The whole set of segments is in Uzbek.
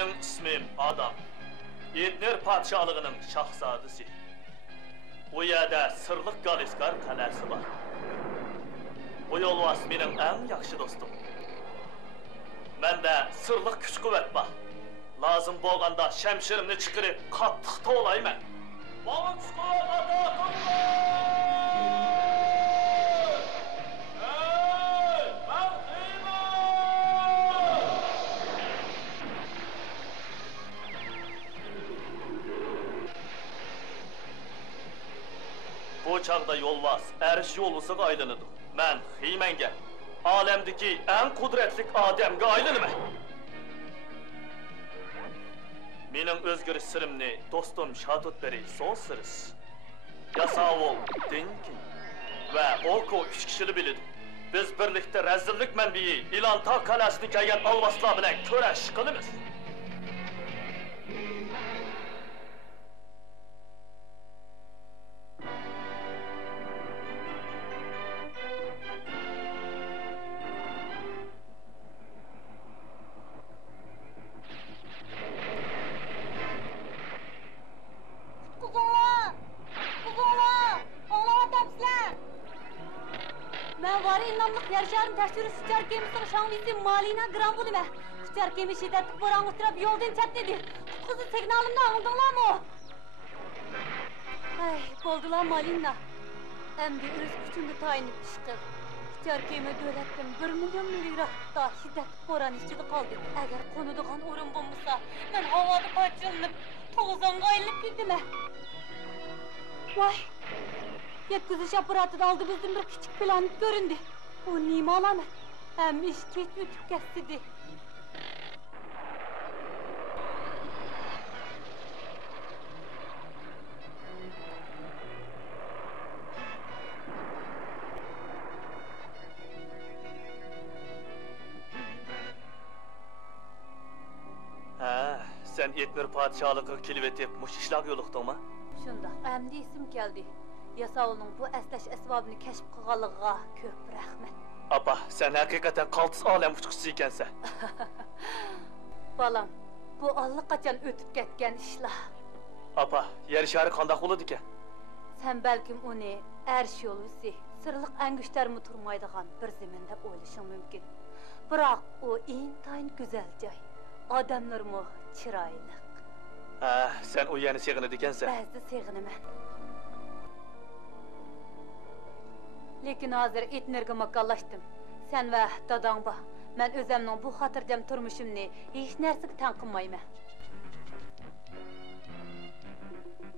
Mening ismim Adam. Etner padşalığının şahzadesi. Bu yerda sırlıq Galiskar qalasi var. Bu yolvas mening eng yaxshi do'stim. Menda sırlıq kuch-quvvat bor. Lazım bo'lganda shamshirimni chiqarib qattiq tovlayman. Bana kuch-quvvat Bu çağda yolvas, eriş yolusuga aylanıdı. Men Hiymanga, alemdeki en kudretlik adamga aylanaman. Mening o'zgarish sirimni do'stim Shadotberi so'zsiz. Yasavol, Dinkin va Orko 3 kishini biladi. Biz birlikda razillik manbai Ilantaq qalasini kelgan olvaslar bilan kurash qilamiz. Yarışarın təşdiri Sütçar gemisinin şanlisi Malina Gran bulume. Sütçar gemi şiddetlik boran ıstırap yoldan çətledi. Tutkuzu signalımda anıldınlar mı? Ay, boldular Malina. Hem de öz küçümde tayinip çıktı. Sütçar gemi dövlettim 1 milyon miliratda şiddetlik boran içinde kaldı. Eğer konuduğun orun bulmuşsa, ben havada parçalanıp, toğuzdan gayrılıp gittim. Vay! Yetkiziş aparatı aldı bizim bir küçük planet göründü. O neyimi alamam. Hem iş geç ötüp geçsidi. Ha, sen Etner padişalığı kilvetip muş işlak yoluqdыңmı? Şundaq, əmdi isim geldi. Yasavul'un bu əsləş əsbabını kəşf qılğanlığına köp rəhmət. Apa, sen hakikaten qaltis alem uçqusu ekansan. Balam, bu allaqaçan ötüp ketken işler. Apa, yer şari qandaq boladı ekan? Sen belkim onu erş yolusi, sırlıq əngüşlərimi turmaydıgan bir zemində oylaşın mümkün. Bırak o intayin güzel cay, adamlarımı çıraylık. Ha, sen o yeni seğinid ekansan. Bəzdi seğinimen. Lekin hazır Etnerge makallaştım. Sen ve dadan ba. Ben özümün bu hatırcam turmuşumni hiç nersik tanqınmayman.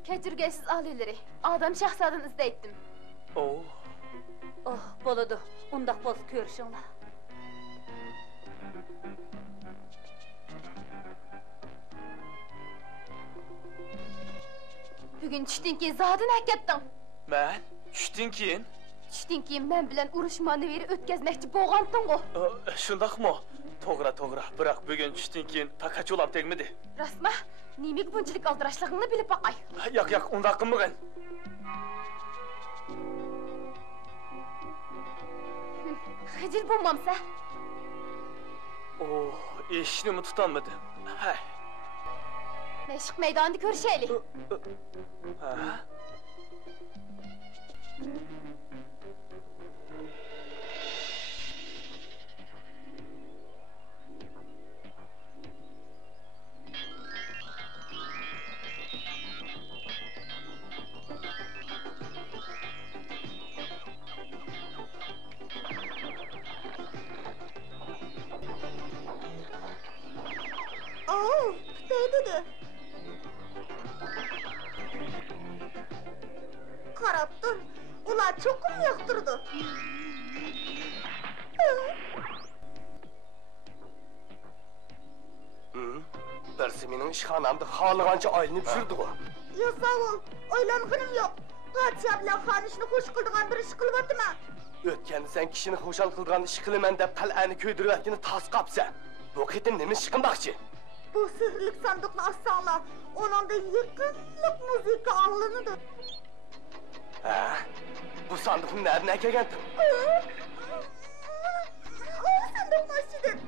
Kechirgaysiz ahlileri. Adam şahzadan izleyttim. Oh. Oh, boladı. Undaq boz görüşünler. Bugün düştün ki zadın hakettin. Ben? Düştün keyin? Düştün ki men bilen uruş maneveri ötkazmekçi boğantın o. Şundaq mı? Toğra. Bırak bugün düştün keyin takaç olap tegmidi. Rasma, nimek bunchilik aldıraşlığını bilip bakay. Yak, undaq qılmıqın. Hicil bulmamsa. Oh, eşini mi tutanmadı? Hay. Meşik meydanında görüşelim. Ha? Oh, dedi. Qarab dur, ular çoxum yoxturdu. Birisi mening ishxonamda xohlagancha aylanib yurdi o. Yo, sağ ol, oylanğanim yo'q. Podsho bilan xonishni xush qildigan bir ish qilyapman. O'tganda sen kishini xushal qilgan ish qilaman deb qal'ani ko'ydirayotgani tas qapsan. Bu qitim nima ish qilmoqchi? Bu sehrlik sanduqni ochsanglar, onanda yaqinlik musiqa anglanadi. Ha? Bu sanduqni nereden kelgandi? O sanduqni ochdim.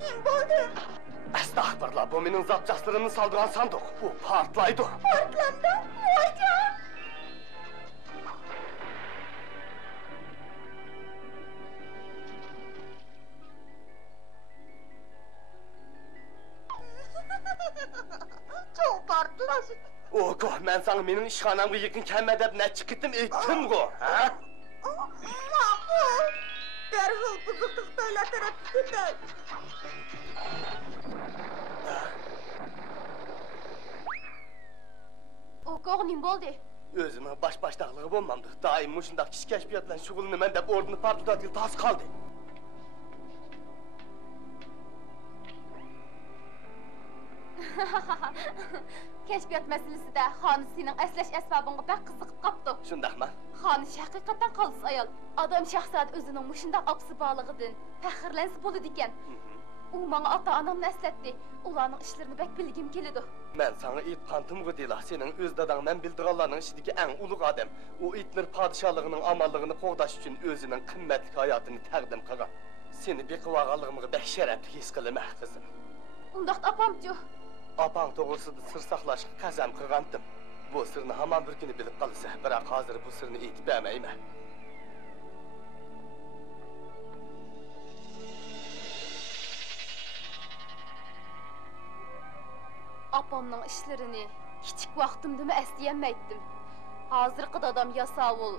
Men bo'ldim. Astagfirullah. O menin zapçaslarını saldırgan sandık. O partlaydı. Portlandı. Vaycan. Çok partlaş. Oko, ben sana menin işxanamga yakın kelme deb neçik gittim ettim go, ha? Ma'qul. Derhal buzuqliq davlat taraf ketay. Okoq nim bo'ldi? Özümün başdaqlığı bolmamdı. Daim muşundaq kiş kəşfiyyatla şug'ullanaman deb ordini partlatib tas qaldı. Keşfiyat meselesida Xonish sening eslash asbobingga bak qiziqib qopdi. Shundaqmi? Xonish haqiqatan qaltis ayol. Odam shahzod o'zining mushundaq opsi borligidan faxrlansa bo'ladi ekan. U menga ota-onamni eslatdi. Ularning ishlarini bak bilgim keladi. Men sana aytqandim-ku deyla, senin öz dadangdan bildiranlarning ichidagi eng ulug' odam. U itlar podshohligining amalligini qo'g'dash uchun o'zining qimmatli hayotini taqdim qilgan. Seni bequvag'anligimga bek sharafli his qilaman, qizim. Undaqda opamchu. Apang to'g'risida sir saqlashga qasam qilgandim. Bu sirni hamon bir kuni bilib qolsa, biroq hozir bu sirni aytib bermayman. Apamning ishlarini kichik vaqtimda esleyemeydim. Hozirgi dadam yasavul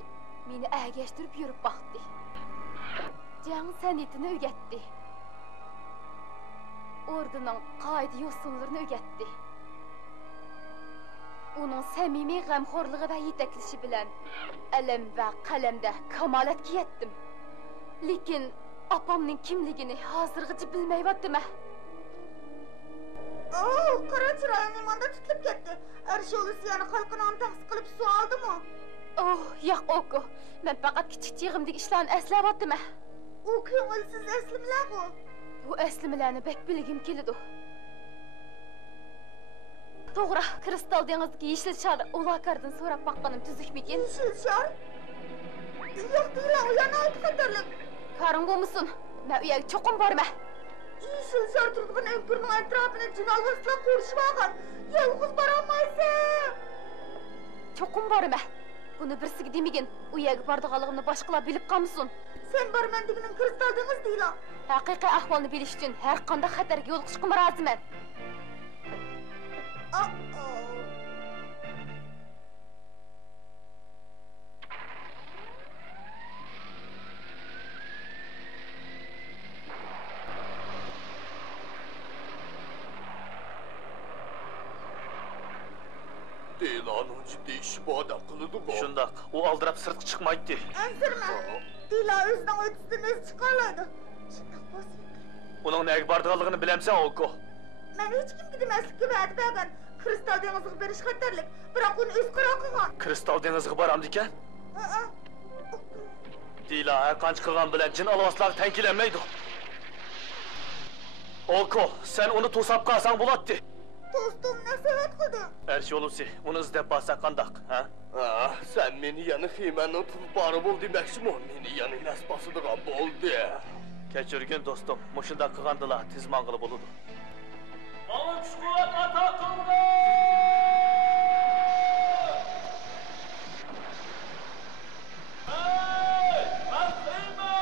meni agashtirib yurib baqdi. Jang san'atini o'rgatdi. Ordining qoida yo'sinlarini o'rgatdi. Uning samimiy g'amxo'rligi va yetaklashi bilan alam va qalamda kamolatga yetdim. Lekin opamning kimligini hozirgacha bilmayapman. Qara chiroying imanda tutilib ketdi. Arsholusi yana qalqinoni tahsis qilib suv oldimi? Yo'q Oko. Men faqat kichik chig'imdagi ishlarni eslayapman. U ko'ngilsiz eslimlar-ku. Bu eslimalarni bek bilgim keladi. To'g'ri, kristal dengizdagi yeshil shar ulakardan so'rab baqqanim tuzukmikin? Yeshil shar? Yo'q, deyla, u yana aytqandirlik. Qarang'u musun? Men u yerga cho'qim borma. Yeshil shar turgan o'pirning atrofini jinolg'islar qurishib olgan. Yolg'iz borolmaysan. Cho'qim borma. Buni birsiga demagin, u yerga bordiganligimni boshqalar bilib qolmasin. Sen borman deganing kristal dengiz deyla. Haqiqiy ahvolni bilish uchun har qanday xatarga yo'l qo'yishga roziman. Deylanın ciddi işi bu adam kılıdı bu. Shundoq, u aldirab sirtqa chiqmaydi. Ansirma. Deyla o'zining o'tisidan o'zi chiqoladi. Shundoq bo'lsin. Uning nega bordiganligini bilamsan, Oko? Men hech kimga demaslikka va'da bergan. Kristal dengiziga berish xatarlik. Biroq uni o'z qaror qilgan. Kristal dengiziga boramdi ekan? Deyla, har qancha qilgan bilan jin alvoslar tankilanmaydi. Oko, sen uni to'sab qolsang bo'ladi. Do'stim nasihat qildi. Arsholusi, uni izlab borsak qandoq, ha? Sen meni yana xiymandan tutib borib ol demoqchimi? Meni yana nas bosadigan bo'ldi. Kechirgin do'stim, mushundoq qilgandilar tez mang'ili bo'ladi. Mana kuch-quvvat ato qildi! Hey, Mahrimon!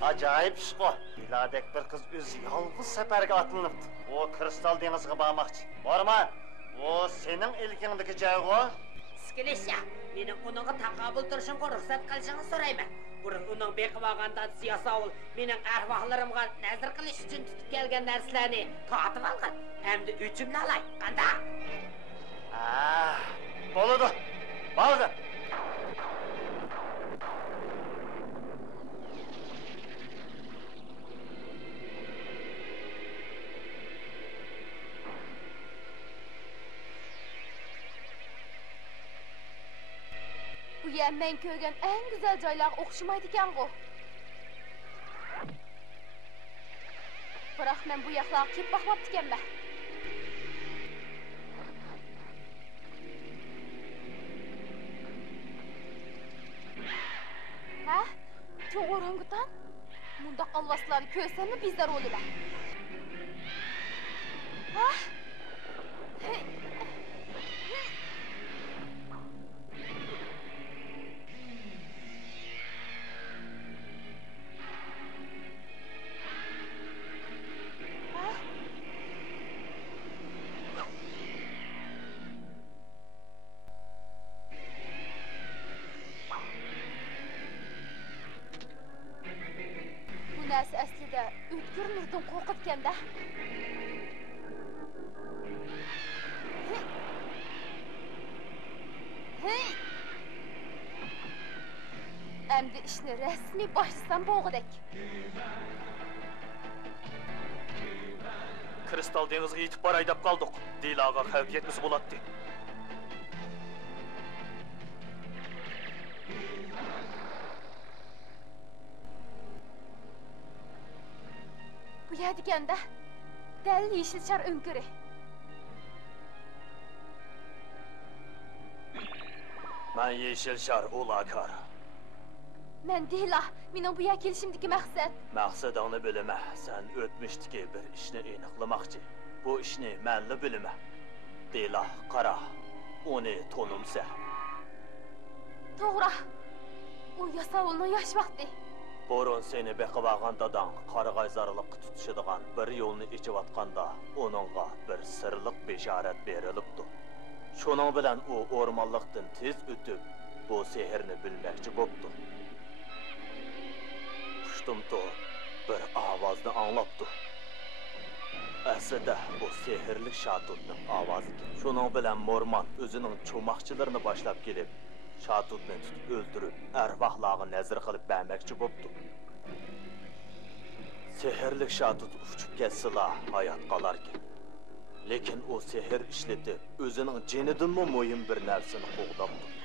Acayip iş bu. Biladek bir kız öz yalnız seferge atlanıptı. O kristal denizine bağmakçı. Orman, o senin ilkindeki cay o. Skilesya, mening uningga taqobil turishimga ruxsat qilishingni so'rayman. Uning beqilmagan dadisi yasovul mening arvohlarimga nazr qilish uchun tutib kelgan narsalarni tortib olgan. Endi o'chimni olay. Qanday? Bo'ladi. Bordi. bilen men ko'rgan eng güzel joylar o'xshamaydi ekan-ku. Biroq men bu yoqlarga kelib boqmabdi ekanman. Ha? Cho'ng orangutan? Mundaq alvaslarni ko'rsam bizlar o'laman. Ha? Bu narsa aslida o'tkir nurdan qo'rqitganda. Endi ishni rasmiy boshlasam bo'g'idek. Kristal dengizga yetib boray deb qoldik. Dilaga xavf yetmisi bo'ladi. Bu yer deganda dal yeshil shar o'nkiri. Men yeşil şar ulakar. Men Dila, mening bu yer kelishimdagi maqsad. Maqsadingni bilma. Sen o'tmishdagi bir ishni aniqlamoqchi. Bu ishni menli bilma. Dila, qara. Uni tonumsa. To'g'ri. U yasovulning yosh vaqti. Burun seni beqivagan dadang qarag'ayzorlikqa tutishadigan bir yo'lni ichayotganda uningga bir sirliq bishorat berilibdi. Şunun bilen o ormanlıktan tez ötüp bu seherni bilmekçi boptu. Kuştumtu bir avazını anlaptı. Aslida bu seherlik Şatut'nun avazı. Şunun bilen Morman özünün çomakçılarını başlap gelip Şatut'nu tutup öldürüp ervahlarını nezir kılıp vermekçi boptu. Seherlik Şatut uçup ketsila hayat kalarken. Lekin o seher işletip özünün cenidanmı mühim bir narsani qo'g'dabdi.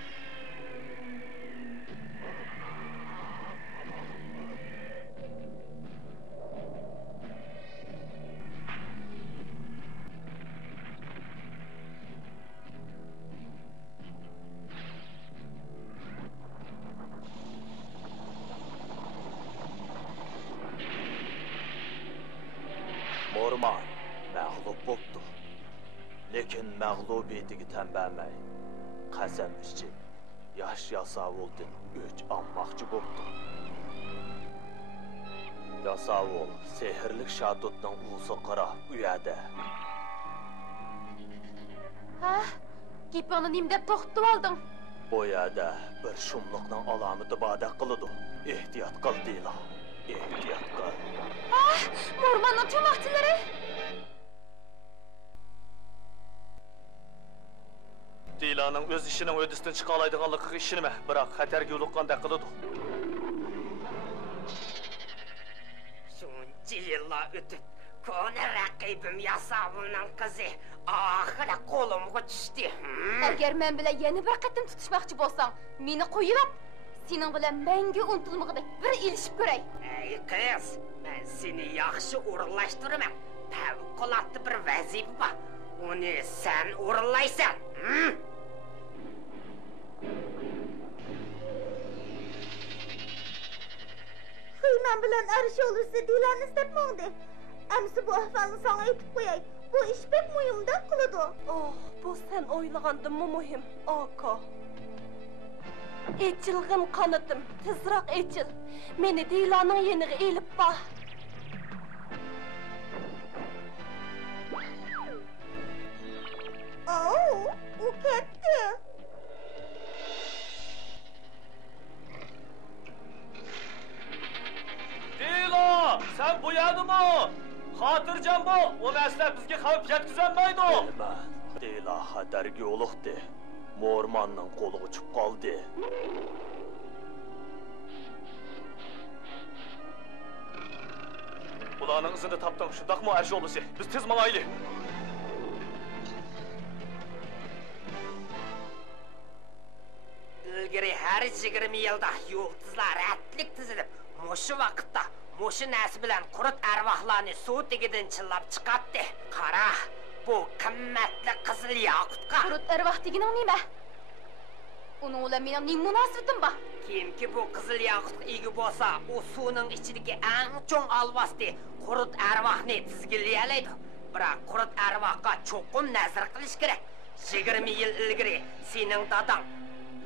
Morman mag'lub bo'ldi. Lekin mag'lubiyatiga tanbamay, qasam ichib, yosh Yasovuldan o'ch olmoqchi bo'ldi. Yasovul sehrli Şatutning uzi qara u yerda. Ha? Gapingni nim deb to'xtatib olding. Bu yerda bir shumliqning alomati bada qiladi. Ehtiyot qil Dila. Ehtiyot qil. Ha? Mormanning cho'moqchilari. Dila'nın öz işinin ödüsünden çıkalaydıganlığı işinime, bırak xatarga yo'liqqanda qiladi. Shuncha yillar o'tib, koni raqibim Yasovulning qizi oxiri qo'limga tushdi. Agar men bilan yana bir qatim tutishmoqchi bo'lsang, meni qo'yib at. Sening bilan menga unutilmag'idek bir ilishib ko'ray. Ey qiz, men seni yaxshi o'rinlashtiraman. Favqulodda bir vazifa bor. Uni sen o'rinlaysan. Men bilan arish olursa Dilani istepmoqdi. Amsi bu ahvolni sana aytib qo'yay. Bu ish pek muhimdan qiladi. Oh, bu sen o'ylagandanmi muhim, aka. Echilg'in qanotim, tezroq echil. Meni Dilaning yeniga elib bor. U ketdi. Dila, sen bu yerdimi? Xotirjam bo'l, o narsa bizga xavf yetkazolmaydi. Bilma, Dila xatarga yo'liqdi. Mormanning qo'liga uchib qoldi. Ularning izini topdim, shundaqmi arsh bo'lsa? Biz tez mangayli. ilgari her 20 yılda yulduzlar etlik tizilip, muşu vakitte, muşu nesi bilen kurut ervahlarını su digidin çıllap çıkarttı. Kara, bu kımmetli kızıl yakutka. Kurut ervah deginin nime? Onun ulan mening ning munosabatim bor? Kimki bu kızıl yakut igi bolsa, o suunun içideki en çoğun alvasdı kurut ervahını tizgilleyelaydı. Biroq kurut ervahga çoqum nazar qilish kerak. 20 yil ilgari sening dadang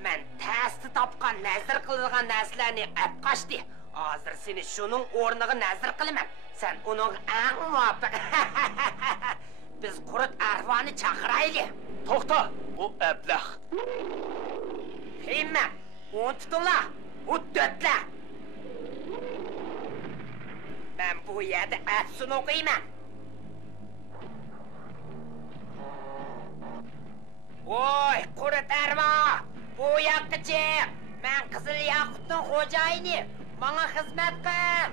men tasdi topgan nazar qilgan narsalarni olib qochdi. Hozir seni shuning o'rniga nazar qilaman. Sen uning eng muvofiq. Biz kurut ervahni chaqiraylik. To'xta, bu ablah. Heyman, onu tutunlar, o dörtler. Ben bu yerde hepsini okuyayım. Oy, kurut erva, bu yakıcı. Ben Kızıl Yakut'un hocayını. Bana hizmet kıl.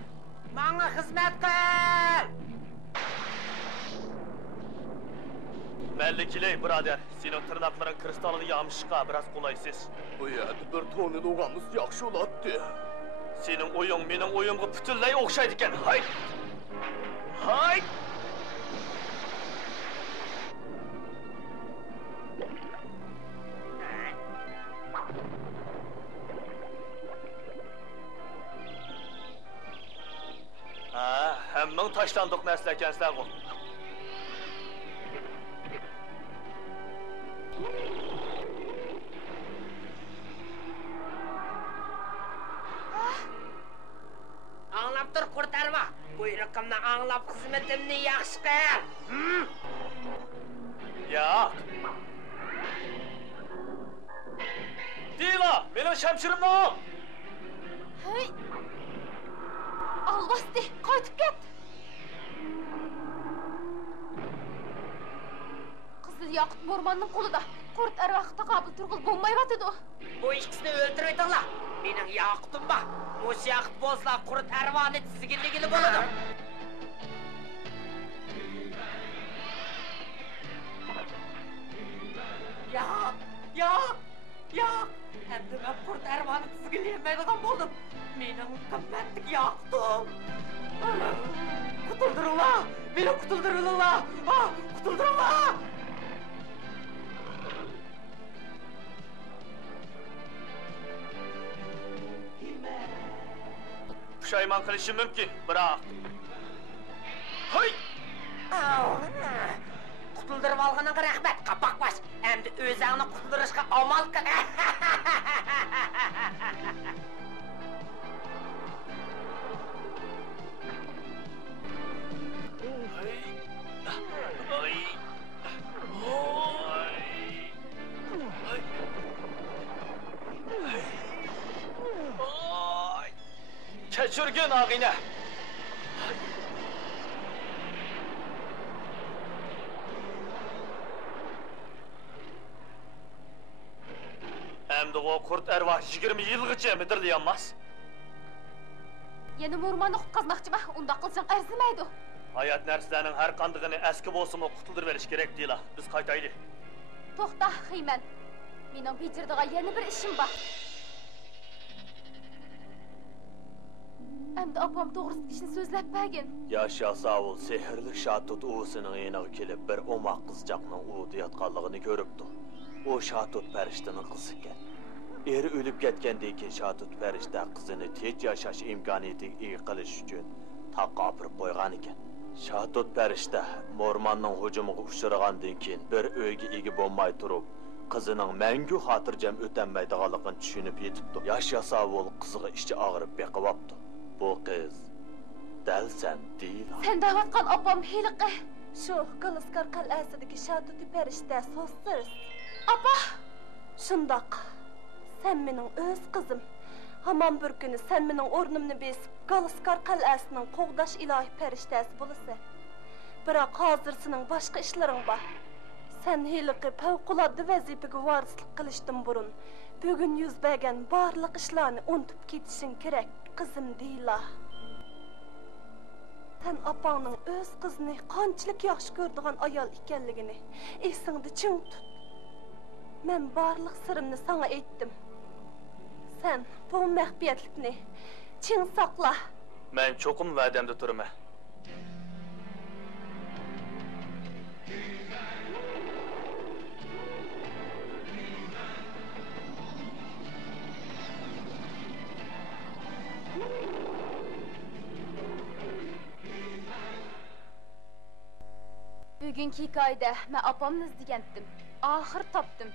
Bana hizmet kıl. Mellikiley birader, senin tırnakların kristalını yamışqa biraz qolaysız. Bu yerda bir tonu doğamız yaxşı olatdı. Senin oyun mening oyunga butunlay o'xshaydi ekan. Hay! Hay! Ha, hammang tashlandiq narsa ekansizlar ku. Anlap dur kurtarma. Buyruğumla anlap hizmetimni yaxshi qil. Yo'q. Dila, mening shamshirimni ol. Hey! Alvasti, qaytib ket. Qizil Yakut Mormanning qo'lida. Kurut ervahga taqobil turg'il bo'lmayotidi u. Bu ikkisini o'ldirib aytinglar. Mening yaqutim bor. O'sha yaqut bo'lsa kurut ervani tizginligini bo'ladi. Yo'q. Endi men kurut ervani tizginlayolmaydigan bo'ldim. Mening qimmatli yaqutim. Qutuldiringlar. Meni qutuldiringlar. Qutuldiringlar. Pushaymon qilishim mumkin, biroq. Hay! Qutuldirib olganinga rahmat, qapoqbash. Endi o'zingni qutuldirishga amal qil. Kechirgin og'ina. Endi o kurt ervah 20 yilgacha midirlayolmas. Yana Mormanni qutqazmoqchima, unda qilsang arzimaydi. Hayat narsalarning har qandig'ini eski bo'lsa-mu qutuldirib berish kerak deylar. Biz qaytaylik. To'xta, Xiyman. Mening bejirdigan yana bir ishim bor. Endi opam to'g'risida ishni so'zlab bergin. Yaşa sağ ol, sehrli şatut uğusunun yeniği kelip bir omaq kızcaqның uğudu yatqanlığını görüptü. O şatut pəriştinin qızı ekan. Eri ölüp ketgəndən keyin şatut pəriştə qızını tez yaşaş imkaniyeti iyi qilish üçün taqapırıb qoyğan ekan. Şatut pəriştə Mormanның hücumuga uçragandan keyin bir öyge egi bo'lmay turib, qizining mangu xotirjam o'tanmaydiganligini tushunib yetibdi. Yaşa sağ ol, qiziga ichi og'rib beqibapti. Bu qiz dal sen değil. Sen davatqan opam heliqi. Shu Qiliskar qal'asidagi Shatuti Perishta so'zsiz. Apa, shundoq. Sen mening o'z qizim. Hamon bir kuni sen mening o'rnimni besib, Qiliskar qal'asining qo'g'dash ilohiy perishtasi bo'lasan. Biroq hozir sening boshqa ishlaring bor. Sen heliqi favqulodda vazifaga varislik qilishdan burun bugun yuz bergan barliq ishlarni unutib ketishing kerak, qizim Dila. Sen apangning o'z qizini qanchalik yaxshi ko'rdigan ayol ekanligini esingda ching tut. Men barliq sirimni sana aytdim. Sen bu məxfiyyətlikni çin saqla. Men çokum va'damda turaman. Bugünkü hikayede ben apamni izlegendim. Ahır tapdım.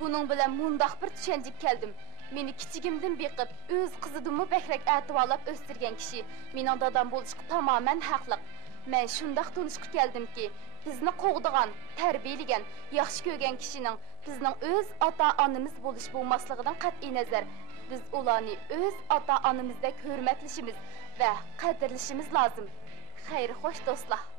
Bunun bilen mundaq bir düşenjik keldim. Meni kichigimden beqib, öz qızıdımı bekrek ativalap östürgen kişi. Mening dadam boluşqı tamamen haqlıq. Men şundaq tunuşqı keldim ki, bizni qoğduğan, terbiyeligen, yaxşı kögen kişinin bizning öz ata-anamız boluş bolmasligidan qat'i nazar, biz ularni öz ata-anamızdek hürmetlişimiz ve qadirlişimiz lazım. Xeyr, hoş dostlar.